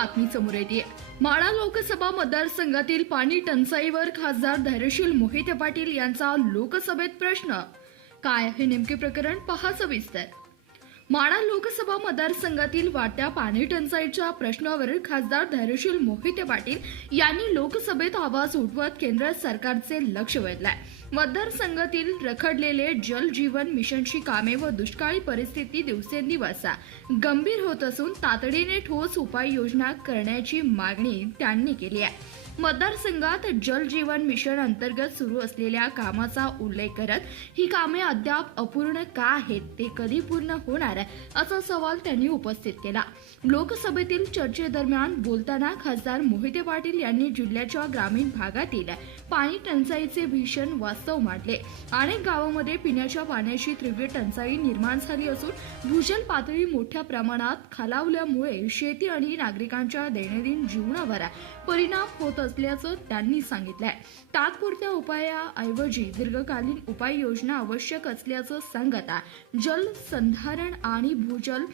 बातमी समोर येते। माढा लोकसभा मतदारसंघातील पाणी टंचाईवर खासदार धैर्यशील मोहिते पाटील यांचा लोकसभेत प्रश्न। काय आहे नेमके प्रकरण, पहा सविस्तर। माढा लोकसभा मतदारसंघातील वाढत्या पाणी टंचाईच्या प्रश्नावर खासदार धैर्यशील मोहिते पाटील यांनी लोकसभेत आवाज उठवत केंद्र सरकारचे लक्ष वेधलंय। मतदारसंघातील रखडलेले जल जीवन मिशनची कामे व दुष्काळी परिस्थिती दिवसेंदिवस गंभीर होत असून तातडीने ठोस उपाययोजना करण्याची मागणी त्यांनी केली आहे। मतदारसंघात जल जीवन मिशन अंतर्गत सुरू असलेल्या कामाचा उल्लेख करत ही कामे अद्याप अपूर्ण का आहेत, ते कधी पूर्ण होणार असा सवाल त्यांनी उपस्थित केला। लोकसभेतील चर्चेदरम्यान बोलताना खासदार मोहिते पाटील यांनी जिल्ह्याच्या ग्रामीण भागातील पाणी टंचाईचे भीषण वास्तव मांडले। अनेक गावांमध्ये पिण्याच्या पाण्याची तीव्र टंचाई निर्माण झाली असून भूजल पातळी मोठ्या प्रमाणात खालावल्यामुळे शेती आणि नागरिकांच्या दैनंदिन जीवनावर परिणाम होत असल्याचं त्यांनी सांगितलंय। तात्पुरत्या उपायाऐवजी दीर्घकालीन उपाययोजना आवश्यक असल्याचं सांगत जल संधारण आणि भूजल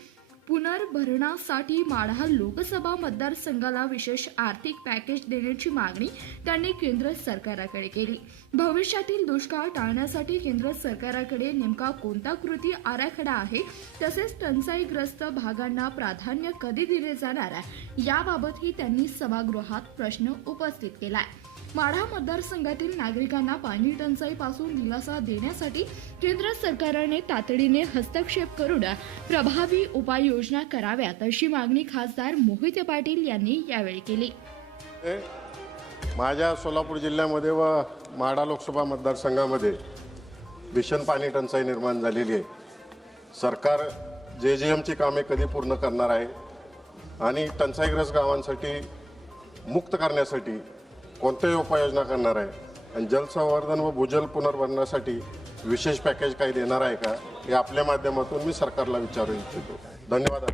पुनर्भरणासाठी माढा लोकसभा मतदारसंघाला विशेष आर्थिक पॅकेज देण्याची मागणी त्यांनी केंद्र सरकारकडे केली। भविष्यातील दुष्काळ टाळण्यासाठी केंद्र सरकारकडे नेमका कोणता कृती आराखडा आहे, तसेच टंचाईग्रस्त भागांना प्राधान्य कधी दिले जाणार याबाबतही त्यांनी सभागृहात प्रश्न उपस्थित केलाय। माढा मतदारसंघातील नागरिकांना पाणी टंचाईपासून दिलासा देण्यासाठी केंद्र सरकारने तातडीने हस्तक्षेप करून प्रभावी उपाययोजना कराव्यात अशी मागणी खासदार मोहिते पाटील यांनी यावेळी केली। माझ्या सोलापूर जिल्ह्यामध्ये व माढा लोकसभा मतदारसंघामध्ये भीषण पाणी टंचाई निर्माण झालेली आहे। सरकार जेजेएमची कामे कधी पूर्ण करणार आहे आणि टंचाईग्रस्त गावांसाठी मुक्त करण्यासाठी कोणत्याही उपाययोजना करणार आहे आणि जलसंवर्धन व भूजल पुनर्भरणासाठी विशेष पॅकेज काही देणार आहे का, हे आपल्या माध्यमातून मी सरकारला विचारू इच्छितो। धन्यवाद।